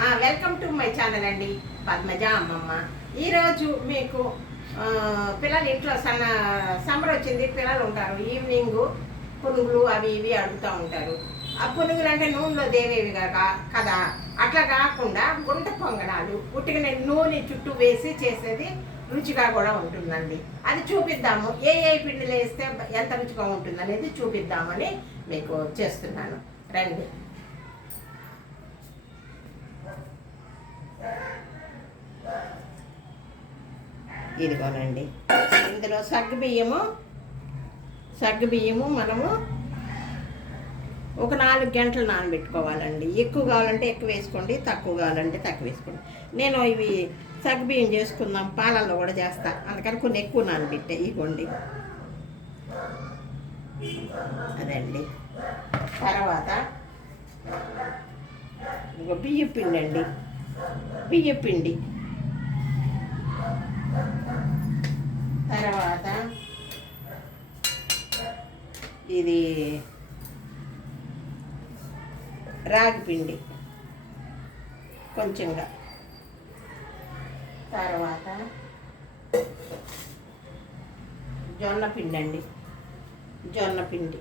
Welcome to my channel అండి, పద్మజ అమ్మమ్మ. ఈరోజు మీకు పిల్లలు ఇంట్లో సమ్మర్ వచ్చింది, పిల్లలు ఉంటారు, ఈవినింగ్ పునుగులు అవి ఇవి అడుగుతూ ఉంటారు. ఆ పునుగులు అంటే నూనెలో దేవేవి కదా, అట్లా కాకుండా గుంట పొంగనాలు ఉట్టిగా నూనె చుట్టూ వేసి చేసేది రుచిగా కూడా ఉంటుందండి. అది చూపిద్దాము, ఏ పిండిలు వేస్తే ఎంత రుచిగా ఉంటుంది అనేది చూపిద్దామని మీకు చేస్తున్నాను. రండి. ఇదిగోనండి, ఇందులో సగ్గుబియ్యము మనము ఒక 4 గంటలు నానబెట్టుకోవాలండి. ఎక్కువ కావాలంటే ఎక్కువ వేసుకోండి, తక్కువ కావాలంటే తక్కువ వేసుకోండి. నేను ఇవి సగ్గుబియ్యం చేసుకుందాం, పాలల్లో కూడా చేస్తా, అందుకని కొన్ని ఎక్కువ నానబెట్టే. ఇగోండి, అదండి. తర్వాత ఇక బియ్యపిండి అండి, బియ్యపిండి. తర్వాత ఇది రాగి పిండి కొంచెంగా. తర్వాత జొన్న పిండి అండి, జొన్న పిండి.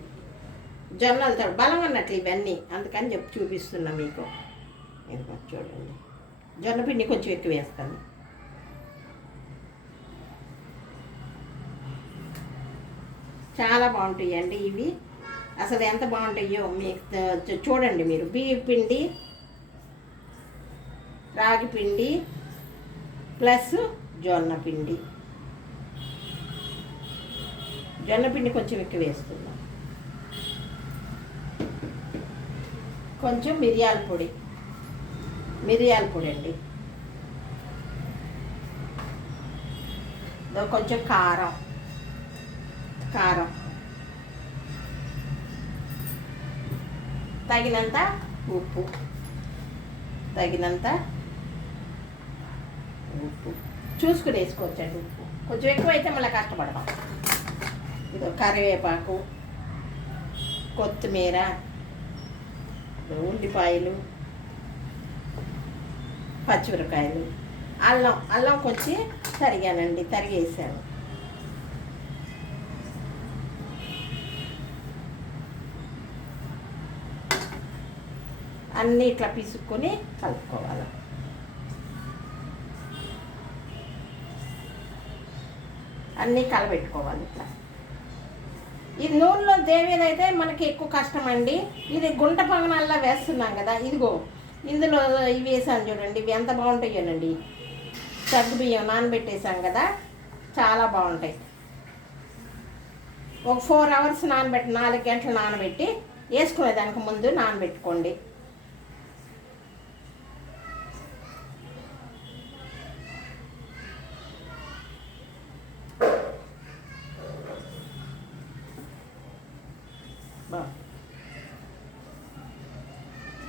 జొన్నలతో బలం అన్నట్లు ఇవన్నీ, అందుకని చూపిస్తున్నా మీకు. ఇది చూడండి, జొన్న పిండి కొంచెం ఎక్కువ వేస్తాను. చాలా బాగుంటాయండి ఇవి, అసలు ఎంత బాగుంటాయో మీకు చూడండి మీరు. బియ్య పిండి, రాగి పిండి ప్లస్ జొన్న పిండి. జొన్న పిండి కొంచెం ఎక్కువ వేస్తున్నాం. కొంచెం మిరియాల పొడి అండి. కొంచెం కారం తగినంత ఉప్పు చూసుకుని వేసుకోవచ్చండి. ఉప్పు కొంచెం ఎక్కువ అయితే మళ్ళీ కష్టపడతాం. ఇదో కరివేపాకు, కొత్తిమీర, ఉల్లిపాయలు, పచ్చిమిరపకాయలు, అల్లం కొంచెం తరిగేసాను. అన్నీ ఇట్లా పిసుక్కొని కలుపుకోవాలి. అన్నీ కలబెట్టుకోవాలి ఇట్లా. ఇది నూనెలో దేవేదైతే మనకి ఎక్కువ కష్టం అండి. ఇది గుంట పొంగనాల్లో వేస్తున్నాం కదా, ఇదిగో ఇందులో ఇవి వేసాను చూడండి, ఇవి ఎంత బాగుంటాయోనండి. సగ్గుబియ్యం నానబెట్టేసాం కదా, చాలా బాగుంటాయి. ఒక 4 అవర్స్ 4 గంటలు నానబెట్టి వేసుకునేదానికి ముందు నానబెట్టుకోండి.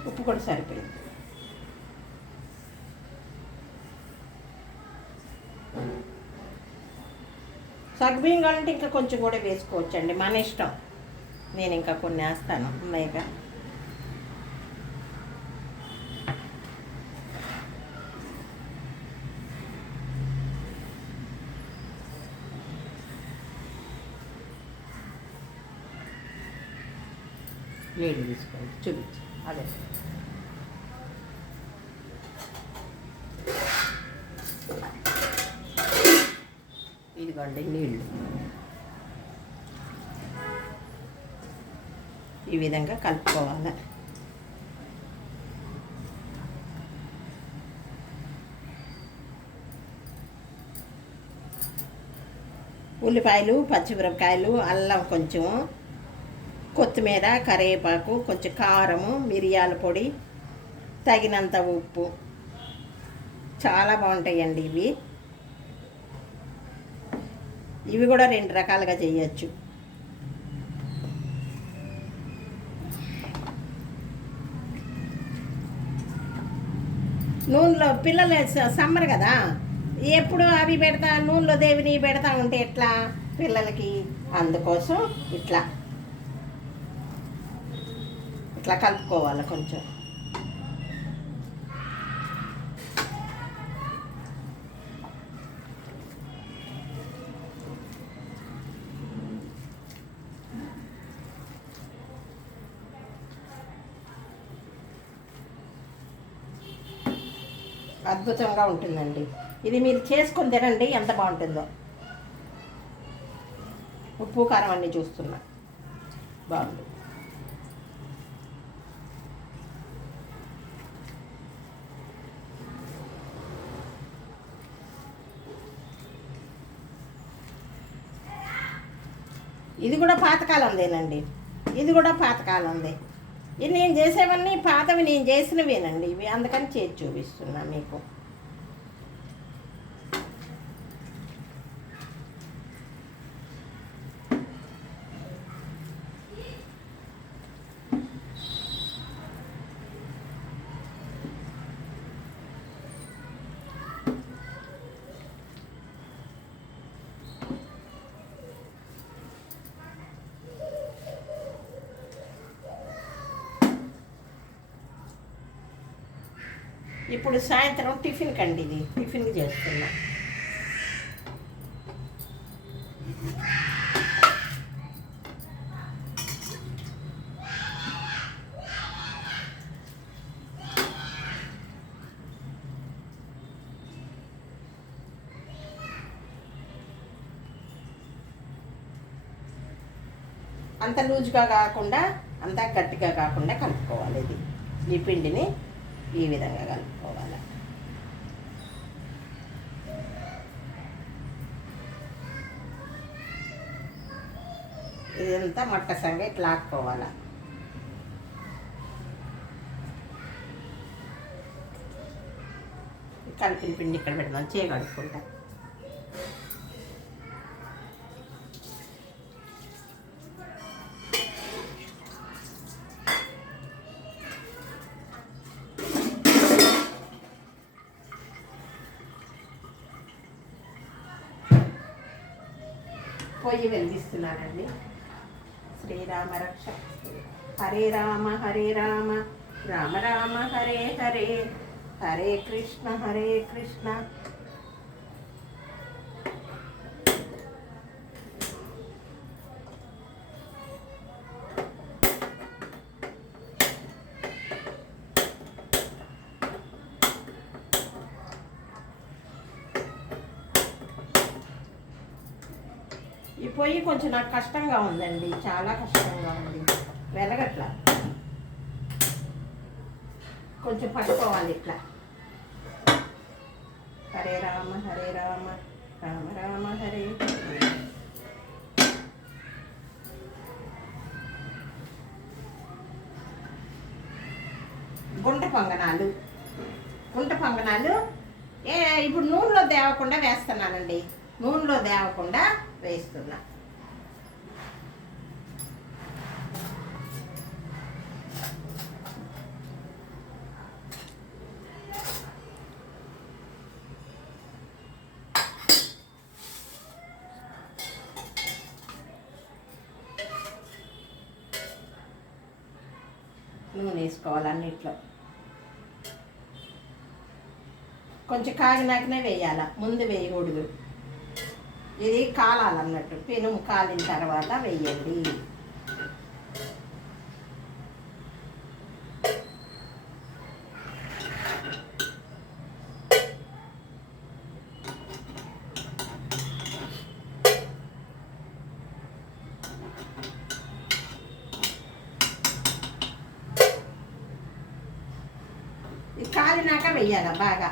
ఉప్పు కూడా సరిపోయింది. సగ్గుబియ్యం కావాలంటే ఇంకా కొంచెం కూడా వేసుకోవచ్చండి, మన ఇష్టం. నేను ఇంకా కొన్ని వేస్తాను ఉన్నాయిగా. నీళ్ళు తీసుకోండి, చూపించు. అదే ఇదిగోండి నీళ్ళు. ఈ విధంగా కలుపుకోవాలి. ఉల్లిపాయలు, పచ్చిమిరపకాయలు, అల్లం కొంచెం, కొత్తిమీర, కరివేపాకు, కొంచెం కారము, మిరియాల పొడి, తగినంత ఉప్పు. చాలా బాగుంటాయండి ఇవి కూడా 2 రకాలుగా చేయొచ్చు. నూనెలో పిల్లలు సమ్మర్ కదా, ఎప్పుడు అవి పెడతా నూనెలో దేవిని పెడతా ఉంటే ఎట్లా పిల్లలకి, అందుకోసం ఇట్లా కలుపుకోవాలి కొంచెం. అద్భుతంగా ఉంటుందండి. ఇది మీరు చేసుకొని తినండి, ఎంత బాగుంటుందో. ఉప్పు కారం అన్నీ చూస్తున్నా, బాగుంది. ఇది కూడా పాతకాలందేనండి, ఇది కూడా పాతకాలందే. ఇది నేను చేసేవన్నీ పాతవి, నేను చేసినవేనండి ఇవి, అందుకని చేసి చూపిస్తున్నా మీకు. ఇప్పుడు సాయంత్రం టిఫిన్ కండి, ఇది టిఫిన్కి చేస్తున్నా. అంత లూజ్గా కాకుండా, అంత గట్టిగా కాకుండా కలుపుకోవాలి. ఇది ఈ పిండిని ఈ విధంగా కలుపుకోవాలి. ఇదంతా మట్టసంగా ఇట్లా ఆడుకోవాలి. కలిపిన పిండి ఇక్కడ పెడదాం, చేయగలుపుకుంటా. పొయ్యి వెలిగిస్తున్నానండి. శ్రీరామ రక్ష, హరే రామ హరే రామ, రామ రామ హరే హరే, హరే కృష్ణ హరే కృష్ణ. ఈ పొయ్యి కొంచెం నాకు కష్టంగా ఉందండి, చాలా కష్టంగా ఉంది, వెలగట్లా. కొంచెం పట్టుకోవాలి ఇట్లా. హరే రామ హరే రామ, రామ రామ హరే. గుంట పొంగనాలు, గుంట పొంగనాలు ఇప్పుడు నూనెలో దేవకుండా వేస్తున్నానండి, నూనెలో దేవకుండా వేస్తున్నా. నూనె వేసుకోవాలి అన్నిట్లో. కొంచెం కాగినాకనే వేయాల, ముందు వేయకూడదు. ఇది కాలాలన్నట్టు, పెనుము కాలిన తర్వాత వేయండి. ఇది కాలినాక వెయ్యాల బాగా.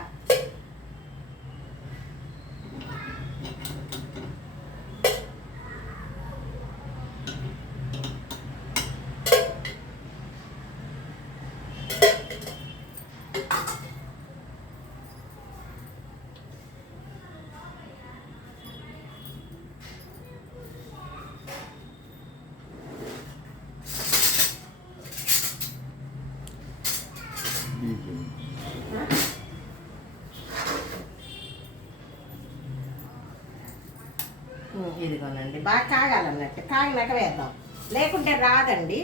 ఇదిగోనండి, బాగా కాగాలన్నట్టు, కాగినాక వేద్దాం, లేకుంటే రాదండి.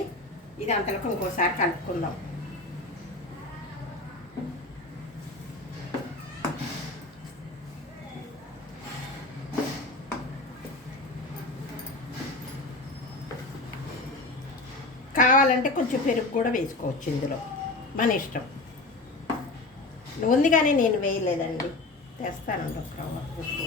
ఇది అంతలకు ఇంకోసారి కలుపుకుందాం. కావాలంటే కొంచెం పెరుగు కూడా వేసుకోవచ్చు ఇందులో, మన ఇష్టం. ఉంది కానీ నేను వేయలేదండి. తెస్తానండి ఒక రవ్వ ఉప్పు.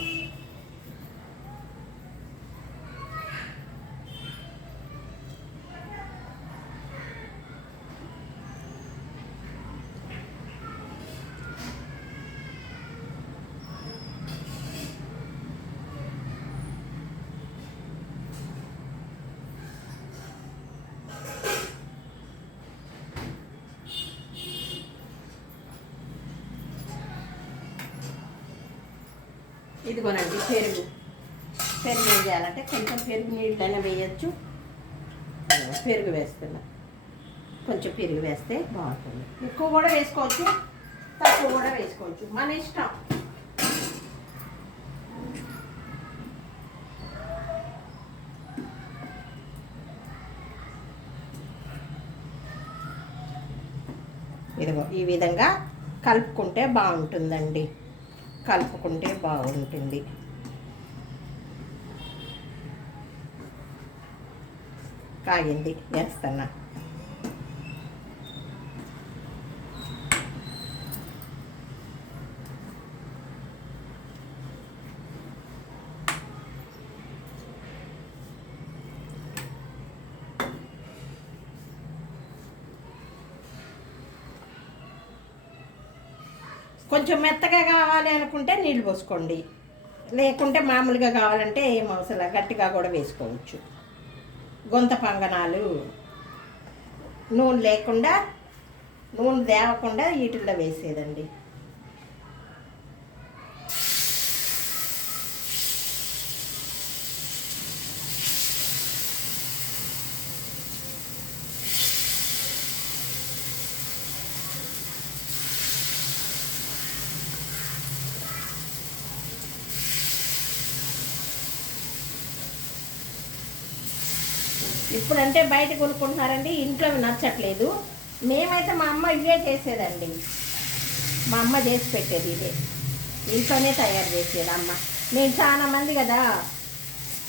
ఇదిగోనండి పెరుగు. పెరుగు ఏం చేయాలంటే కొంచెం పెరుగు నీళ్ళైనా వేయచ్చు. పెరుగు వేస్తున్నా. కొంచెం పెరుగు వేస్తే బాగుంటుంది. ఎక్కువ కూడా వేసుకోవచ్చు, తక్కువ కూడా వేసుకోవచ్చు, మన ఇష్టం. ఇదిగో ఈ విధంగా కలుపుకుంటే బాగుంటుందండి. కలుపుకుంటే బాగుంటుంది. కాగింది, వేస్తున్నా. కొంచెం మెత్తగా కావాలి అనుకుంటే నీళ్ళు పోసుకోండి, లేకుంటే మామూలుగా కావాలంటే ఏం అవసరం, గట్టిగా కూడా వేసుకోవచ్చు. గొంత పొంగనాలు నూనె లేకుండా, నూనె తేవకుండా వీటిల్లో వేసేదండి. ఇప్పుడంటే బయట కొనుక్కుంటున్నారండి, ఇంట్లో నచ్చట్లేదు. మేమైతే మా అమ్మ ఇవే చేసేదండి. మా అమ్మ చేసి పెట్టేది ఇదే, ఇంట్లోనే తయారు చేసేది అమ్మ. మేము చాలా మంది కదా,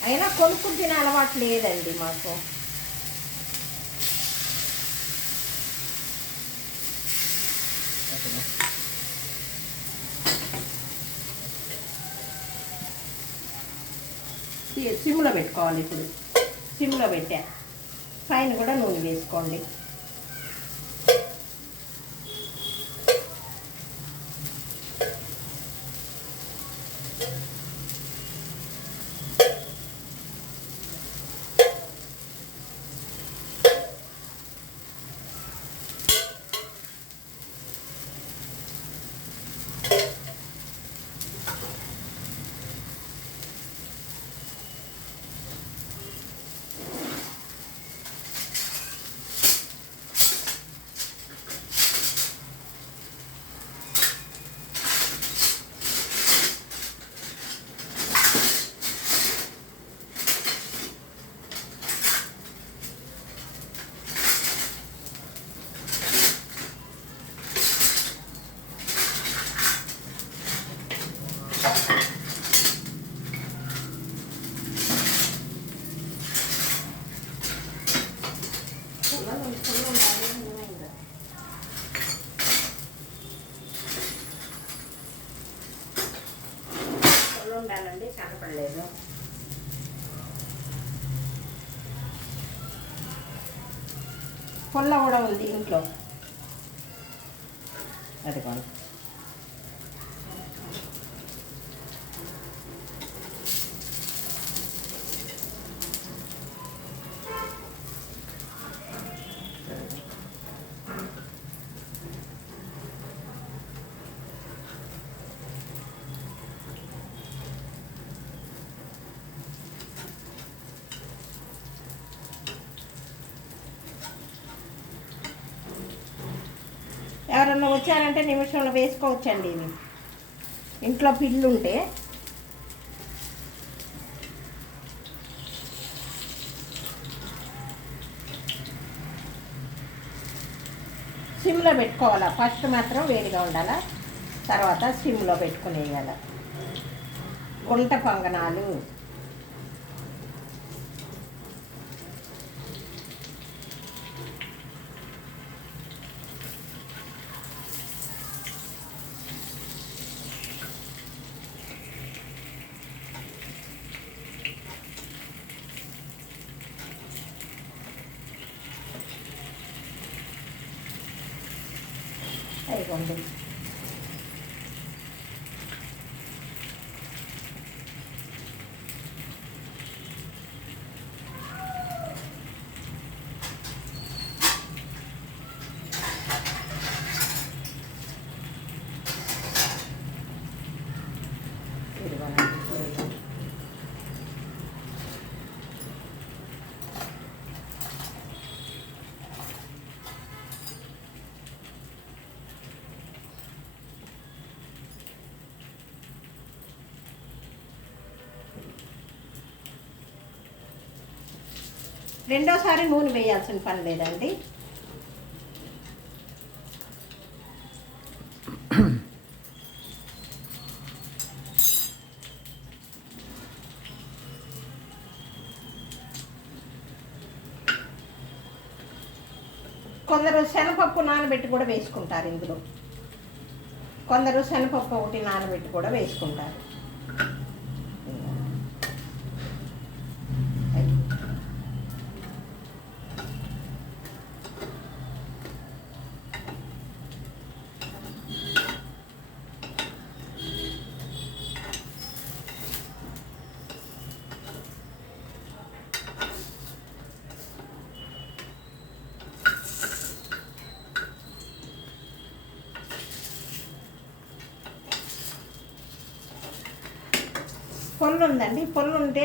అయినా కొనుక్కుని తినే అలవాటు లేదండి మాకు. సిమ్లో పెట్టుకోవాలి. ఇప్పుడు సిమ్లో పెట్టా, పైన కూడా నూనె వేసుకోండి. ఉండాలండి, కనపడలేదు. పుల్ల కూడా ఉంది ఇంట్లో, అదిగోండి. ఎవరన్నా వచ్చారంటే నిమిషంలో వేసుకోవచ్చండి ఇవి, ఇంట్లో పిల్లు ఉంటే. సిమ్లో పెట్టుకోవాలా, ఫస్ట్ మాత్రం వేడిగా ఉండాలా, తర్వాత సిమ్లో పెట్టుకునేయాల. గుంట పొంగనాలు అయిపోండి. రెండోసారి నూనె వేయాల్సిన పని లేదండి. కొందరు శనగపప్పు నానబెట్టి కూడా వేసుకుంటారు ఇందులో. కొందరు శనగపప్పు ఒకటి నానబెట్టి కూడా వేసుకుంటారు. పొల్లు ఉందండి, పొల్లు ఉంటే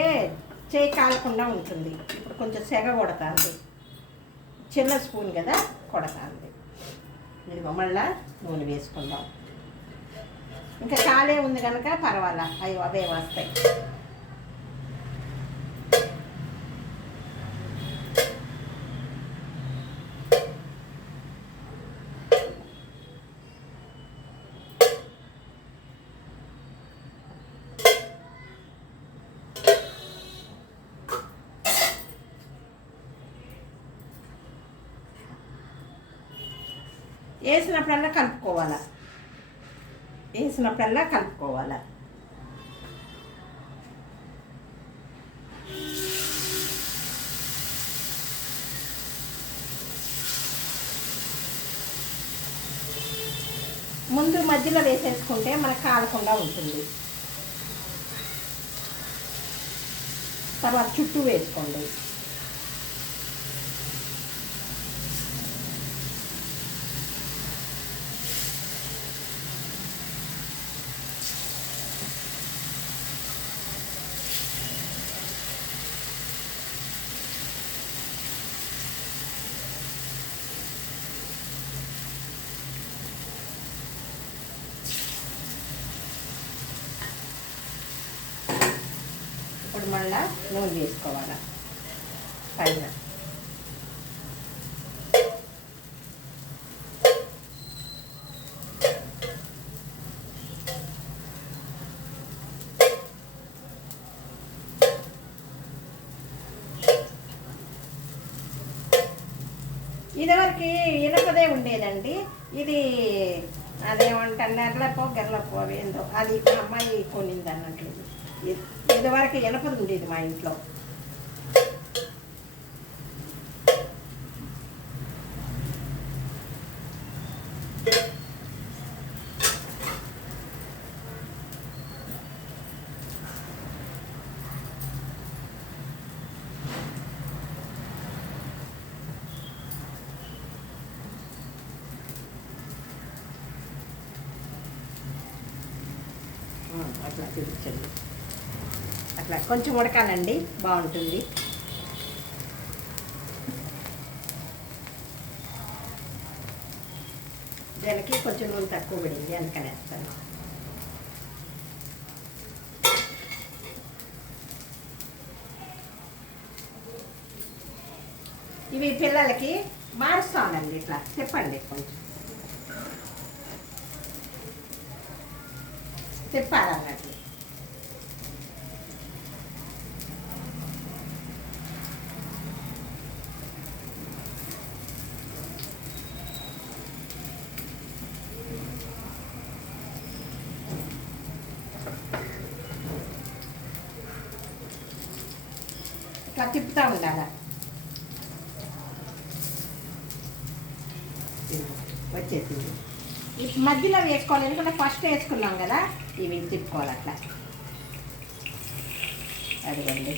చేయి కాలకుండా ఉంటుంది. ఇప్పుడు కొంచెం సెగ కొడతాంది, చిన్న స్పూన్ కదా కొడతాంది. ఇదిగో మళ్ళా నూనె వేసుకుందాం. ఇంకా కాలే ఉంది కనుక పర్వాలా, అవి అవే వస్తాయి. వేసినప్పుడల్లా కలుపుకోవాలా, వేసినప్పుడల్లా కలుపుకోవాలా. ముందు మధ్యలో వేసేసుకుంటే మనకు కాలకుండా ఉంటుంది. తర్వాత చుట్టూ వేసుకోండి. ఇప్పుడు మళ్ళా నూనె వేసుకోవాలి పైన. ఇదివరకు ఇనపదే ఉండేదండి. ఇది అదేమంటారు, నెర్లపో గెర్లపో అవేందో, అది మా అమ్మాయి కొనింది అన్నట్లు. ఇదివరకు ఇనపది ఉండేది మా ఇంట్లో. అట్లా చూపించండి, అట్లా కొంచెం ఉడకాలండి, బాగుంటుంది. దీనికి కొంచెం నూనె తక్కువ పడింది అందుకని వేస్తాను. ఇవి పిల్లలకి మారుస్తానండి, ఇట్లా చెప్పండి, కొంచెం చెప్పాలన్నట్లు. ఇట్లా తిప్పుతూ ఉండాలి. వచ్చేసింది. మధ్యలో వేసుకోవాలి, ఎందుకంటే ఫస్ట్ వేసుకున్నాం కదా. ఇవి తిప్పుకోవాలి అట్లా. అదిగండి.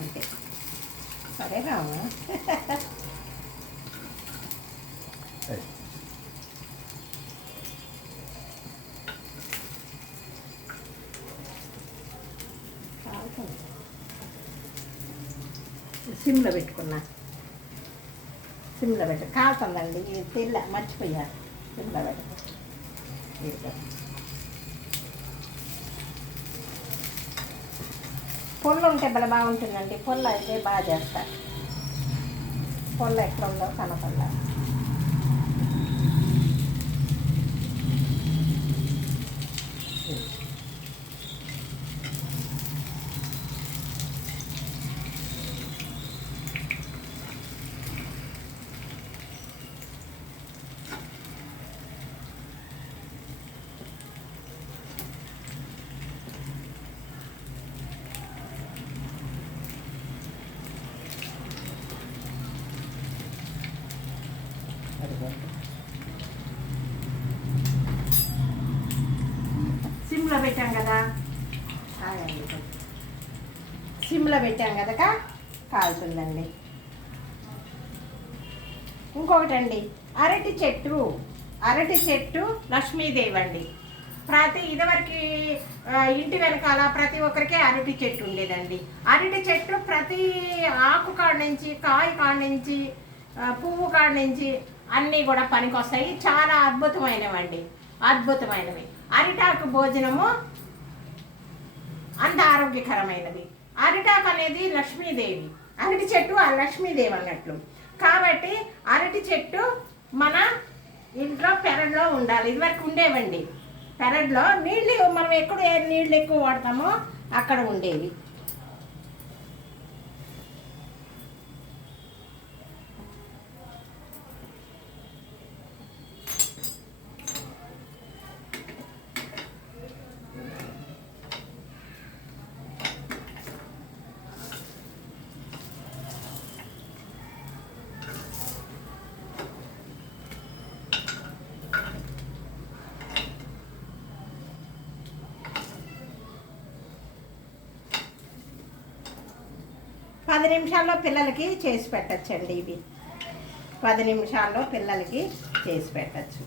అంతే. సరే రాము. సిమ్లో పెట్టుకున్నా. సిమ్లో పెట్టు. కాలుతుందండి, తెల్ల మర్చిపోయా. సిమ్లో పెట్టు. పొల్లు ఉంటే భలే బాగుంటుందండి. పొల్లు అయితే బాగా చేస్తా. పొల్లు ఎక్కడ ఉందో కనపల్లా. సిమ్లో పెట్టాం కదా, సిమ్లో పెట్టాం కదా కాలుతుందండి. ఇంకొకటండి, అరటి చెట్టు లక్ష్మీదేవి అండి. ఇదివరకు ఇంటి వెనకాల ప్రతి ఒక్కరికి అరటి చెట్టు ఉండేదండి. అరటి చెట్టు ప్రతి ఆకు కాడ నుంచి, కాయ కాడ నుంచి, పువ్వు కాడ నుంచి అన్నీ కూడా పనికొస్తాయి. చాలా అద్భుతమైనవండి, అద్భుతమైనవి. అరిటాకు భోజనము అంత ఆరోగ్యకరమైనది. అరిటాకు అనేది లక్ష్మీదేవి, అరటి చెట్టు ఆ లక్ష్మీదేవి అన్నట్లు. కాబట్టి అరటి చెట్టు మన ఇంట్లో పెరట్లో ఉండాలి. ఇదివరకు ఉండేవండి పెరట్లో. నీళ్ళు మనం ఎక్కడ నీళ్ళు ఎక్కువ వాడతామో అక్కడ ఉండేవి. పది నిమిషాల్లో పిల్లలకి చేసి పెట్టచ్చండి. ఇవి 10 నిమిషాల్లో పిల్లలకి చేసి పెట్టచ్చు.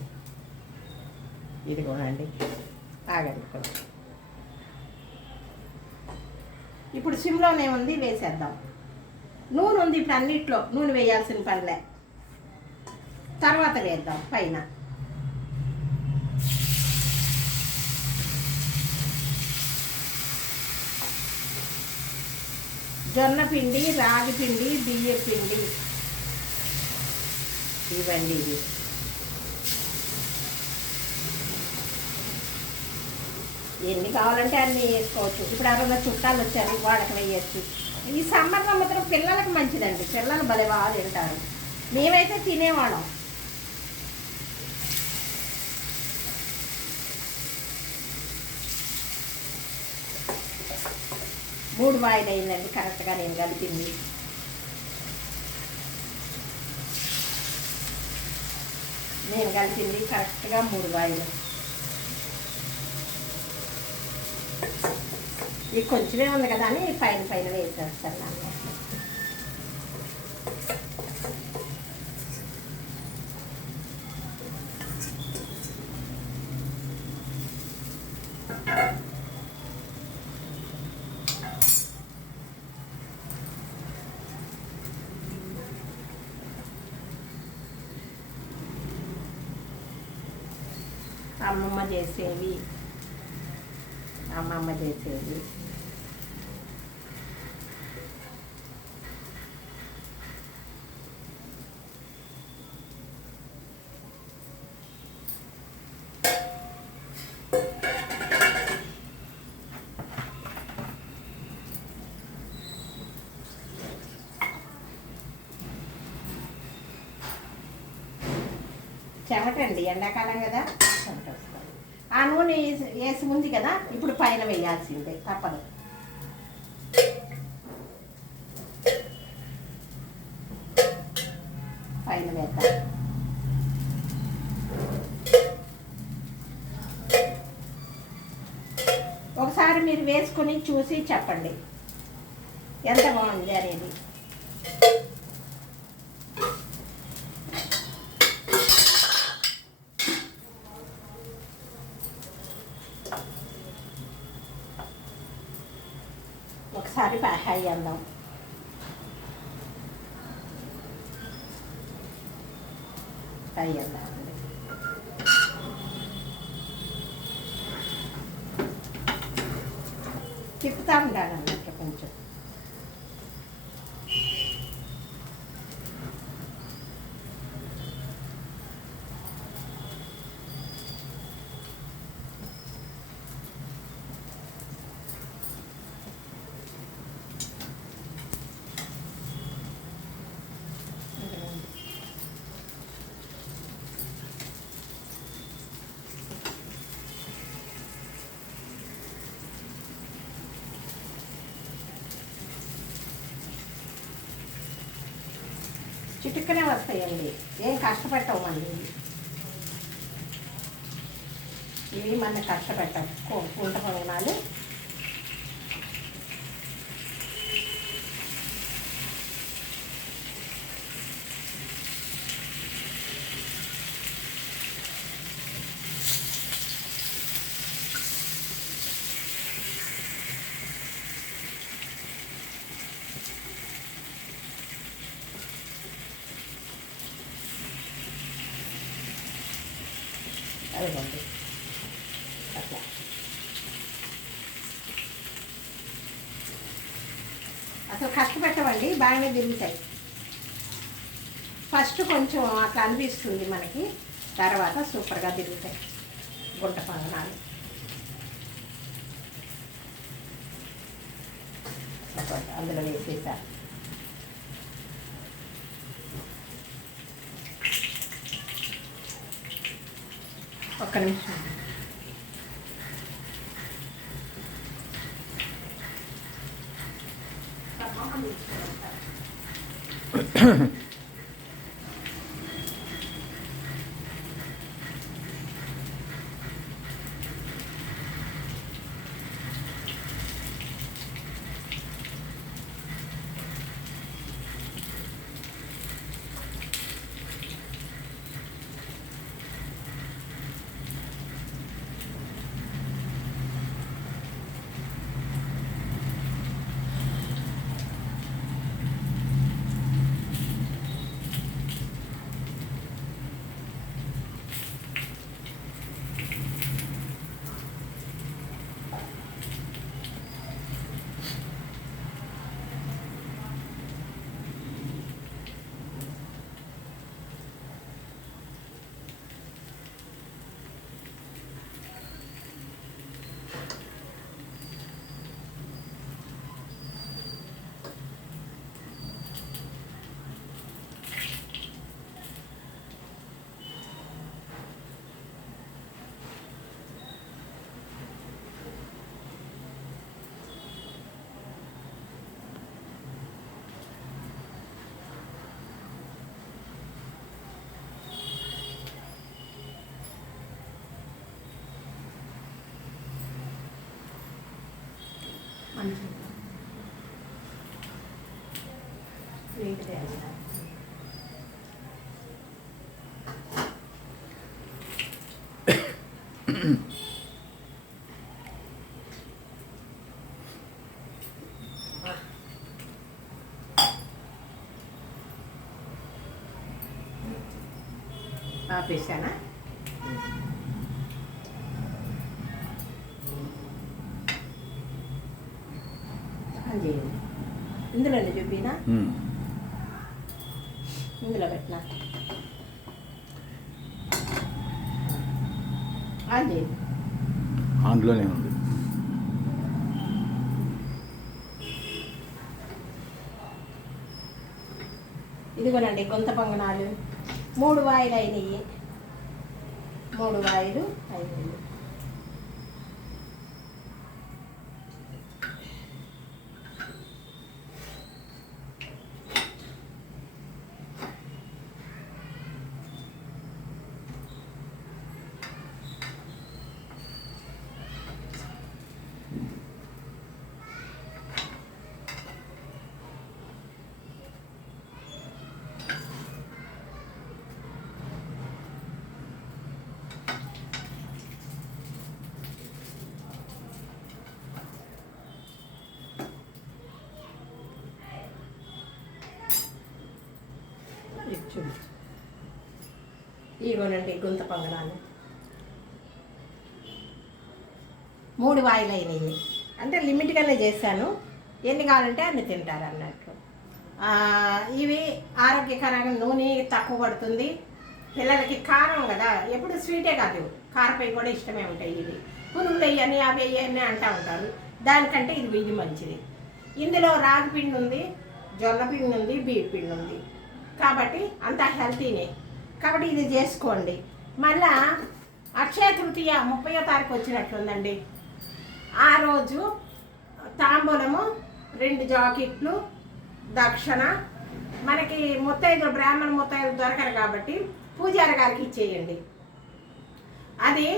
ఇదిగోనండి, ఆగండి. ఇప్పుడు సిమ్లోనే ఉంది, వేసేద్దాం. నూనె ఉంది, ఇప్పుడు అన్నిట్లో నూనె వేయాల్సిన పనిలే, తర్వాత వేద్దాం పైన. జొన్న పిండి, రాగి పిండి, బియ్య పిండి ఇవ్వండి. ఇవి ఎన్ని కావాలంటే అన్నీ వేసుకోవచ్చు. ఇప్పుడు ఎవరైనా చుట్టాలు వచ్చారు వాళ్ళకి వేయచ్చు. ఈ సమ్మర్లో మాత్రం పిల్లలకు మంచిదండి. పిల్లలు భలే బాగా తింటారు. మేమైతే తినేవాళ్ళం. మూడు బాయిలు అయిందండి కరెక్ట్గా నేను కలిపింది. కరెక్ట్గా 3 బాయిలు. ఇది కొంచెమే ఉంది కదా అని పైన వేసేస్తాను అన్నమాట. అమ్మమ్మ చేసేవి. చెమటండి, ఎండాకాలం కదా చెమట వస్తుంది. ఆ నూనె వేసి ఉంది కదా, ఇప్పుడు పైన వేయాల్సిందే, తప్పదు. పైన వేద్దాం. ఒకసారి మీరు వేసుకొని చూసి చెప్పండి ఎంత బాగుంది అనేది. ఒకసారి హై అందాం. హై అందాం. తిప్పుతూ ఉండాలి అన్నట్టు కొంచెం. చిటిక్కనే వస్తాయండి, ఏం కష్టపెట్టవు మళ్ళీ. ఇవి మన కష్టపెట్టవు కుంట పొంగనాలు. అదిగోండి అట్లా. అసలు కష్టపెట్టమండి, బాగానే తిరుగుతాయి. ఫస్ట్ కొంచెం అట్లా అనిపిస్తుంది మనకి, తర్వాత సూపర్గా తిరుగుతాయి గుంట పొంగనాలు. అందులో వేసేసా. ఒక్క నిమిషం. ఆపేసానా? చేయండి. ఇందులోనే చూపినా, ఇందులో పెట్టినా ఆన్ చేయండి. ఆన్లోనే ఉంది. ఇదిగోనండి గుంత పొంగనాలు 3 వాయిలు అయినాయి. 3 వాయిలు 5. ఇగోనండి గుంత పొంగనాలు 3 వాయిలు అయినాయి. అంటే లిమిట్గానే చేశాను, ఎన్ని కావాలంటే అన్ని తింటారు అన్నట్లు. ఇవి ఆరోగ్యకరంగా, నూనె తక్కువ పడుతుంది. పిల్లలకి కారం కదా, ఎప్పుడు స్వీటే కాదు కారపై కూడా ఇష్టమే ఉంటాయి. ఇవి పునుగులు వేయని అవి వేయని అంటూ ఉంటారు, దానికంటే ఇది మంచిది. ఇందులో రాగి పిండి ఉంది, జొన్న పిండి ఉంది, బియ్య పిండి ఉంది, కాబట్టి అంతా హెల్తీనే. కాబట్టి ఇది చేసుకోండి. మళ్ళా అక్షయ తృతీయ 30వ తారీఖు వచ్చినట్లుందండి. ఆ రోజు తాంబూలము 2 జాకెట్లు దక్షిణ. మనకి ముత్తైదులు, బ్రాహ్మణ ముత్తైదులు దొరకరు కాబట్టి పూజారి గారికి ఇచ్చేయండి. అది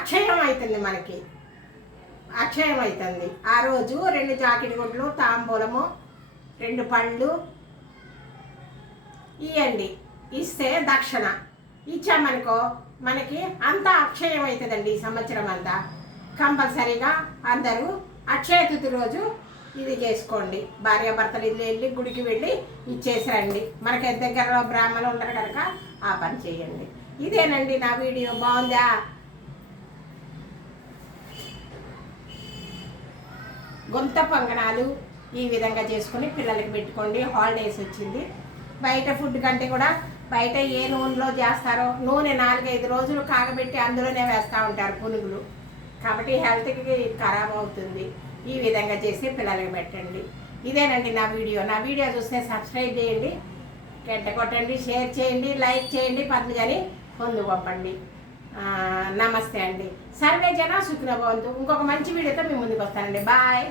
అక్షయం అవుతుంది, మనకి అక్షయం అవుతుంది. ఆ రోజు 2 జాకెట్ గుడ్లు, తాంబూలము, 2 పళ్ళు ఇవ్వండి. ఇస్తే దక్షిణ ఇచ్చామనుకో మనకి అంతా అక్షయం అవుతుందండి. ఈ సంవత్సరం అంతా కంపల్సరీగా అందరూ అక్షయ తృతీయ రోజు ఇది చేసుకోండి. భార్యాభర్తలు ఇల్లు వెళ్ళి గుడికి వెళ్ళి ఇచ్చేసిరండి. మనకి దగ్గరలో బ్రాహ్మణులు ఉండరు కనుక ఆ పని చేయండి. ఇదేనండి నా వీడియో. బాగుందా? గుంత పొంగనాలు ఈ విధంగా చేసుకొని పిల్లలకి పెట్టుకోండి. హాలిడేస్ వచ్చింది. బయట ఫుడ్ కంటే కూడా బయట ఏ నూనెలో చేస్తారో, నూనె 4-5 రోజులు కాగబెట్టి అందులోనే వేస్తూ ఉంటారు పునుగులు, కాబట్టి హెల్త్కి ఖరాబ్ అవుతుంది. ఈ విధంగా చేసి పిల్లలకి పెట్టండి. ఇదేనండి నా వీడియో. నా వీడియో చూస్తే సబ్స్క్రైబ్ చేయండి, గంట కొట్టండి, షేర్ చేయండి, లైక్ చేయండి, పద్మజని పొందు పంపండి. నమస్తే అండి. సర్వే జన సుఖినో భవంతు. ఇంకొక మంచి వీడియోతో మీ ముందుకు వస్తానండి. బాయ్.